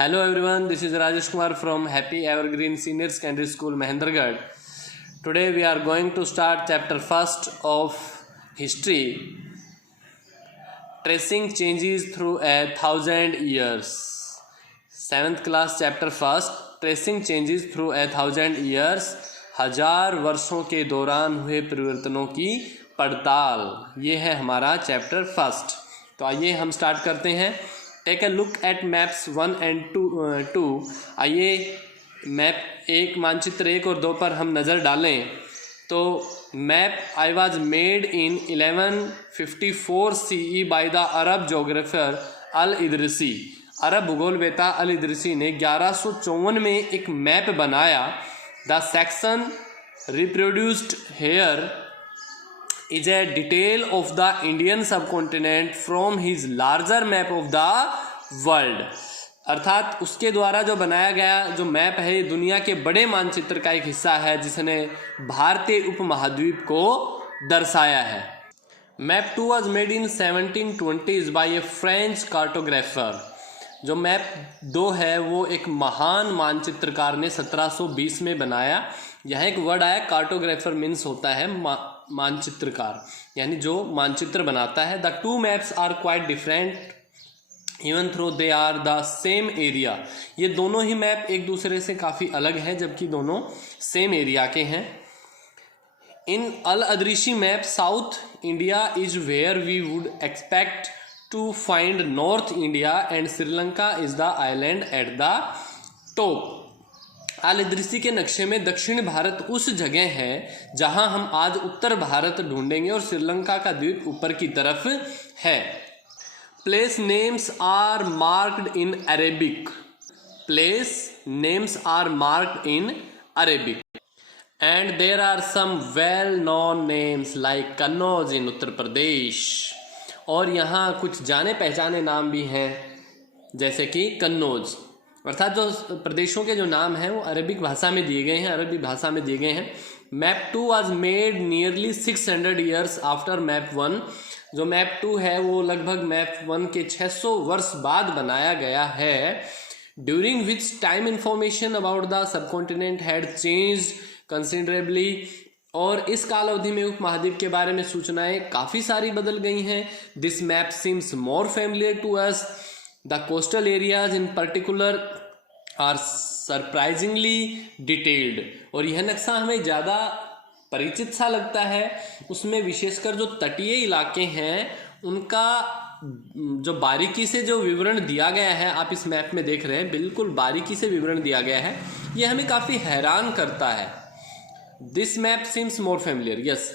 Hello everyone, this is Rajesh Kumar from Happy Evergreen Senior Secondary School, Mahendragarh. Today we are going to start chapter first of history, tracing changes through 1,000 years. 7th class chapter first, tracing changes through 1,000 years. 1000 वर्षों के दौरान हुए परिवर्तनों की पड़ताल, ये है हमारा चैप्टर फर्स्ट. तो आइए हम स्टार्ट करते हैं. Take a look at maps 1 and 2. आइए मैप एक, मानचित्र 1 और 2 पर हम नज़र डालें. तो map I was made in 1154 CE by the Arab geographer al Idrisi. Arab भूगोलवेता अल इदरिसी ने 1154 में एक मैप बनाया. The section reproduced here is a detail of the Indian subcontinent from his larger map of the world. अर्थात उसके द्वारा जो बनाया गया जो मैप है ये दुनिया के बड़े मानचित्र का एक हिस्सा है जिसने भारतीय उपमहाद्वीप को दर्शाया है. Map 2 was made in 1720s by a French cartographer. जो मैप 2 है वो एक महान मानचित्रकार ने 1720 में बनाया. यहाँ एक वर्ड आया कार्टोग्राफर, मीन्स होता है मानचित्रकार, यानी जो मानचित्र बनाता है. The two maps are quite different even though they are the same area. ये दोनों ही मैप एक दूसरे से काफ़ी अलग हैं जबकि दोनों सेम एरिया के हैं. इन अल अदरीशी map south India is where we would expect to find north India and Sri Lanka is the island at the top. अल इदरिसी के नक्शे में दक्षिण भारत उस जगह है जहां हम आज उत्तर भारत ढूंढेंगे और श्रीलंका का द्वीप ऊपर की तरफ है. Place names are marked in Arabic. Place names are marked in Arabic and there are some well known names like Kannauj in Uttar Pradesh. और यहाँ कुछ जाने पहचाने नाम भी हैं जैसे कि कन्नौज. अर्थात जो प्रदेशों के जो नाम हैं वो अरबिक भाषा में दिए गए हैं, अरबी भाषा में दिए गए हैं. Map 2 was made nearly 600 years after map 1. जो मैप 2 है वो लगभग मैप 1 के 600 वर्ष बाद बनाया गया है. During which time information about the subcontinent had changed considerably. और इस काल अवधि में उपमहाद्वीप के बारे में सूचनाएं काफ़ी सारी बदल गई हैं. This map seems more familiar to us. The coastal areas in particular are surprisingly detailed. और यह नक्शा हमें ज़्यादा परिचित सा लगता है. उसमें विशेषकर जो तटीय इलाके हैं उनका जो बारीकी से जो विवरण दिया गया है, आप इस मैप में देख रहे हैं, बिल्कुल बारीकी से विवरण दिया गया है. यह हमें काफ़ी हैरान करता है. This map seems more familiar. Yes,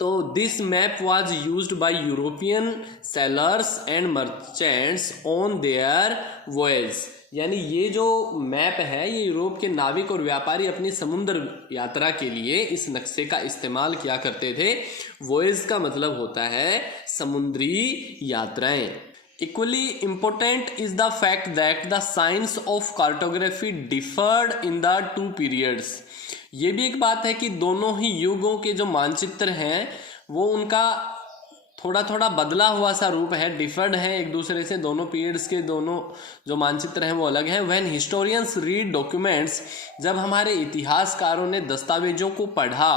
तो this map was used by European sailors and merchants on their voyage. यानी ये जो मैप है ये यूरोप के नाविक और व्यापारी अपनी समुद्र यात्रा के लिए इस नक्शे का इस्तेमाल किया करते थे. वॉयज का मतलब होता है समुद्री यात्राएं. Equally important is the fact that the science of cartography deferred in the two periods. ये भी एक बात है कि दोनों ही युगों के जो मानचित्र हैं वो उनका थोड़ा थोड़ा बदला हुआ सा रूप है, डिफर्ड है एक दूसरे से. दोनों पीरियड्स के दोनों जो मानचित्र हैं वो अलग हैं. व्हेन हिस्टोरियंस रीड डॉक्यूमेंट्स, जब हमारे इतिहासकारों ने दस्तावेजों को पढ़ा,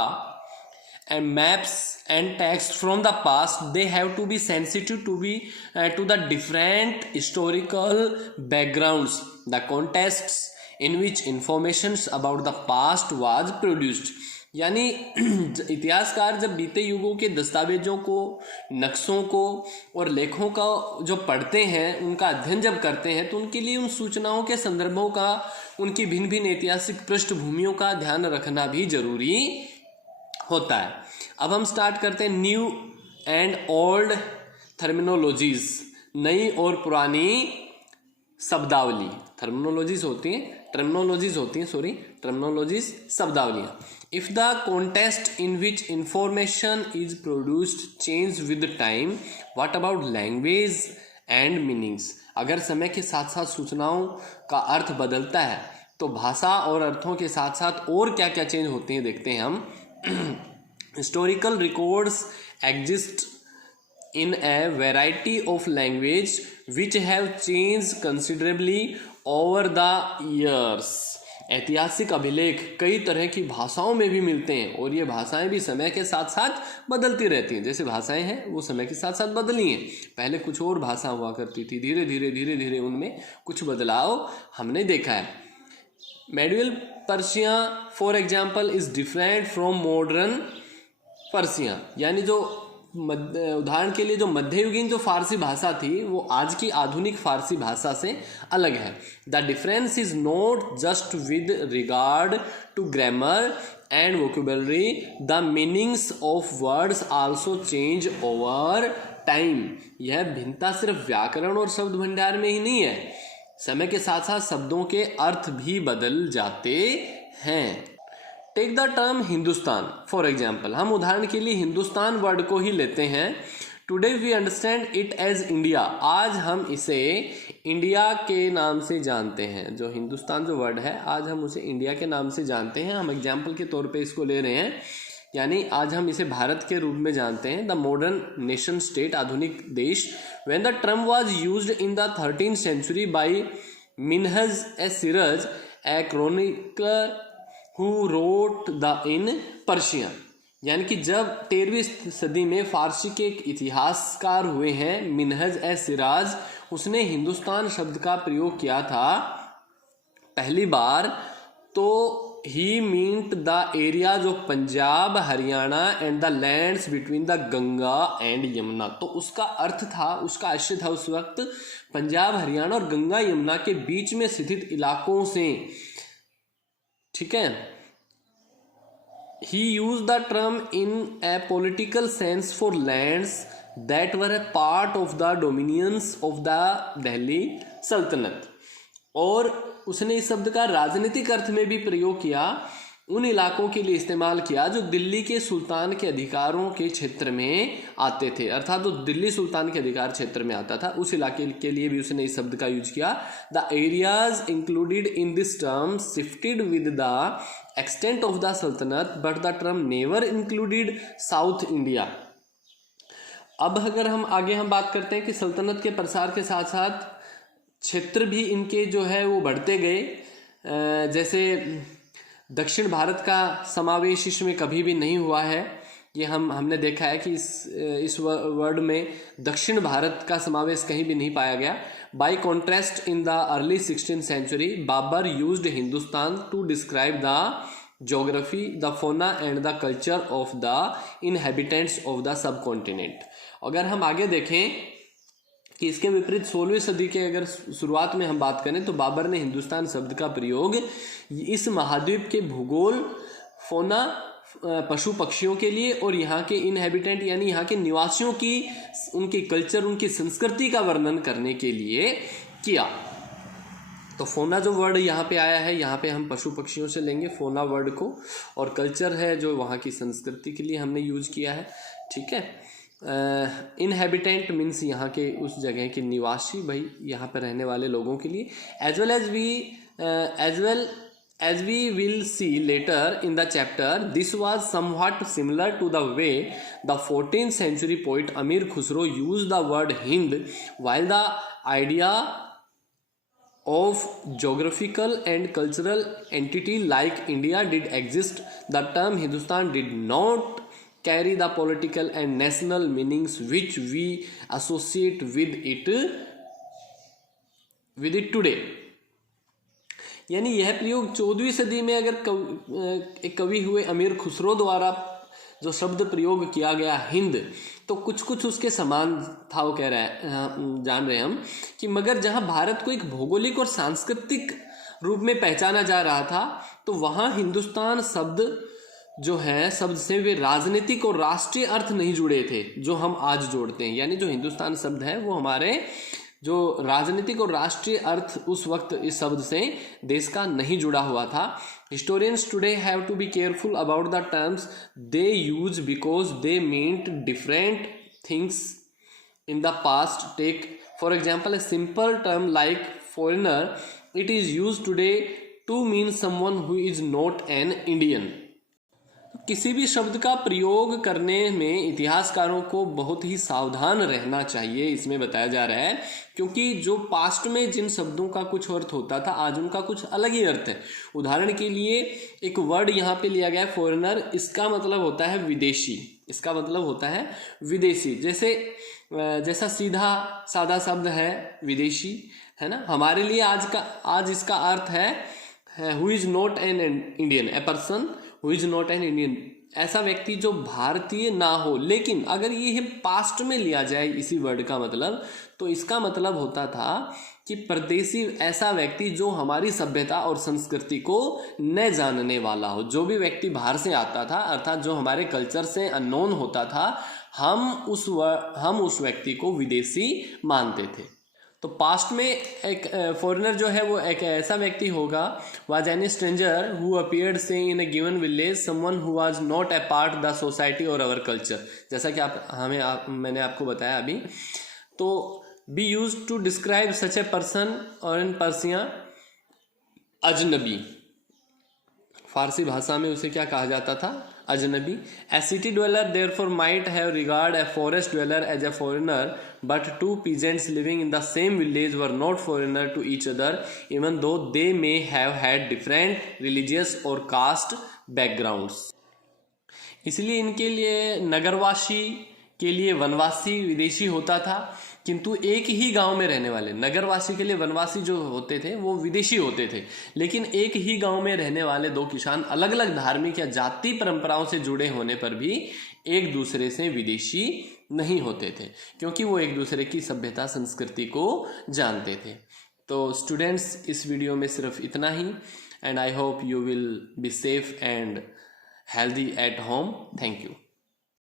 and maps and text from the past, they have to be sensitive to the different historical backgrounds, the contexts in which information about the past was produced. यानी इतिहासकार जब बीते युगों के दस्तावेजों को, नक्शों को और लेखों का जो पढ़ते हैं, उनका अध्ययन जब करते हैं तो उनके लिए उन सूचनाओं के संदर्भों का, उनकी भिन्न भिन्न ऐतिहासिक पृष्ठभूमियों का ध्यान रखना भी जरूरी होता है. अब हम स्टार्ट करते हैं न्यू एंड ओल्ड टर्मिनोलॉजीज. नई और पुरानी शब्दावली. टर्मिनोलॉजीज होती हैं शब्दावलियाँ. If the context in which information is produced change with time, what about language and meanings. अगर समय के साथ साथ सूचनाओं का अर्थ बदलता है तो भाषा और अर्थों के साथ साथ और क्या क्या चेंज होते हैं देखते हैं हम. Historical records exist in a variety of language which have change considerably over the years. ऐतिहासिक अभिलेख कई तरह की भाषाओं में भी मिलते हैं और ये भाषाएं भी समय के साथ साथ बदलती रहती हैं। जैसे भाषाएं हैं वो समय के साथ साथ बदली हैं। पहले कुछ और भाषा हुआ करती थी, धीरे धीरे उनमें कुछ बदलाव हमने देखा है। Medieval Persia for example is different from modern Persia, यानी जो उदाहरण के लिए जो मध्ययुगीन जो फारसी भाषा थी वो आज की आधुनिक फारसी भाषा से अलग है। The difference is not just with regard to grammar and vocabulary, the meanings of words also change over time. यह भिन्नता सिर्फ व्याकरण और शब्द भंडार में ही नहीं है, समय के साथ साथ शब्दों के अर्थ भी बदल जाते हैं। Take the term Hindustan for example, हम उदाहरण के लिए हिंदुस्तान वर्ड को ही लेते हैं। Today we understand it as India, आज हम इसे इंडिया के नाम से जानते हैं। जो हिंदुस्तान जो वर्ड है आज हम उसे इंडिया के नाम से जानते हैं। हम एग्जाम्पल के तौर पे इसको ले रहे हैं, यानी आज हम इसे भारत के रूप में जानते हैं। द मॉडर्न नेशन स्टेट, आधुनिक देश। When the term was used in the 13th century by Minhaj e Siraj, a chronicler who wrote the in Persian, यानी कि जब 13वीं सदी में फारसी के एक इतिहासकार हुए हैं मिनहज ए सिराज, उसने हिंदुस्तान शब्द का प्रयोग किया था पहली बार, तो ही मीन्ट द एरिया जो Punjab, Haryana and the lands between the Ganga and Yamuna. तो उसका अर्थ था, उसका आशय था उस वक्त पंजाब, हरियाणा और गंगा यमुना के बीच में स्थित इलाकों से, ठीक है। He use the term in a political sense for lands that were a part of the dominions of the Delhi sultanate, और उसने इस शब्द का राजनीतिक अर्थ में भी प्रयोग किया, उन इलाकों के लिए इस्तेमाल किया जो दिल्ली के सुल्तान के अधिकारों के क्षेत्र में आते थे, अर्थात जो दिल्ली सुल्तान के अधिकार क्षेत्र में आता था उस इलाके के लिए भी उसने इस शब्द का यूज किया। The areas included in this term shifted with the extent of the sultanate but the term never included south India. अब अगर हम आगे बात करते हैं कि सल्तनत के प्रसार के साथ साथ क्षेत्र भी इनके जो है वो बढ़ते गए। जैसे दक्षिण भारत का समावेश इसमें कभी भी नहीं हुआ है, ये हमने देखा है कि इस वर्ड में दक्षिण भारत का समावेश कहीं भी नहीं पाया गया। By contrast in the early 16th century Babar used Hindustan to describe the geography, the fauna and the culture of the inhabitants of the subcontinent. अगर हम आगे देखें कि इसके विपरीत 16वीं सदी के अगर शुरुआत में हम बात करें तो बाबर ने हिंदुस्तान शब्द का प्रयोग इस महाद्वीप के भूगोल, फोना, पशु पक्षियों के लिए और यहाँ के इनहेबिटेंट यानी यहाँ के निवासियों की, उनकी कल्चर, उनकी संस्कृति का वर्णन करने के लिए किया। तो फोना जो वर्ड यहाँ पे आया है, यहाँ पे हम पशु पक्षियों से लेंगे फोना वर्ड को, और कल्चर है जो वहाँ की संस्कृति के लिए हमने यूज किया है, ठीक है। इनहेबिटेंट मीन्स यहाँ के उस जगह के निवासी, भाई यहाँ पर रहने वाले लोगों के लिए। As well as we will see later in the chapter, this was somewhat similar to the way the 14th century poet Amir Khusro used the word Hind. While the idea of geographical and cultural entity like India did exist, the term Hindustan did not carry the political and national meanings which we associate with it today. यानी यह प्रयोग 14वीं सदी में अगर एक कवि हुए अमीर खुसरो द्वारा जो शब्द प्रयोग किया गया हिंद, तो कुछ उसके समान था, वो कह रहा है, जान रहे हम कि मगर जहां भारत को एक भौगोलिक और सांस्कृतिक रूप में पहचाना जा रहा था, तो वहां हिंदुस्तान शब्द जो है, शब्द से वे राजनीतिक और राष्ट्रीय अर्थ नहीं जुड़े थे जो हम आज जोड़ते हैं। यानी जो हिंदुस्तान शब्द है वो हमारे जो राजनीतिक और राष्ट्रीय अर्थ उस वक्त इस शब्द से देश का नहीं जुड़ा हुआ था। Historians today have to be careful about the terms they use because they meant different things in the past. Take for example a simple term like foreigner, it is use today to mean someone who is not an Indian. किसी भी शब्द का प्रयोग करने में इतिहासकारों को बहुत ही सावधान रहना चाहिए, इसमें बताया जा रहा है, क्योंकि जो पास्ट में जिन शब्दों का कुछ अर्थ होता था आज उनका कुछ अलग ही अर्थ है। उदाहरण के लिए एक वर्ड यहाँ पे लिया गया है फॉरेनर, इसका मतलब होता है विदेशी, इसका मतलब होता है विदेशी। जैसा सीधा सादा शब्द है विदेशी, है ना। हमारे लिए आज इसका अर्थ है who is not an Indian, a person who is not an Indian, ऐसा व्यक्ति जो भारतीय ना हो। लेकिन अगर ये पास्ट में लिया जाए इसी वर्ड का मतलब, तो इसका मतलब होता था कि परदेशी ऐसा व्यक्ति जो हमारी सभ्यता और संस्कृति को न जानने वाला हो। जो भी व्यक्ति बाहर से आता था, अर्थात जो हमारे कल्चर से अननोन होता था, हम उस व्यक्ति को विदेशी मानते थे। तो पास्ट में एक फॉरेनर जो है वो एक ऐसा व्यक्ति होगा, was any stranger who appeared say in a given village someone who was not a part the society और अवर कल्चर। जैसा कि मैंने आपको बताया अभी। तो be use to describe such a person और इन पर्सिया अजनबी, फारसी भाषा में उसे क्या कहा जाता था, अजनबी। A city dweller therefore might have regard a forest dweller as a foreigner, but two peasants living in the same village were not foreigner to each other, even though they may have had different religious or caste backgrounds. इसलिए इनके लिए नगरवासी के लिए वनवासी विदेशी होता था, किंतु एक ही गांव में रहने वाले, नगरवासी के लिए वनवासी जो होते थे वो विदेशी होते थे। लेकिन एक ही गांव में रहने वाले दो किसान अलग अलग धार्मिक या जाति परंपराओं से जुड़े होने पर भी एक दूसरे से विदेशी नहीं होते थे, क्योंकि वो एक दूसरे की सभ्यता संस्कृति को जानते थे। तो स्टूडेंट्स, इस वीडियो में सिर्फ इतना ही, and I hope you will be safe and healthy at home. Thank you.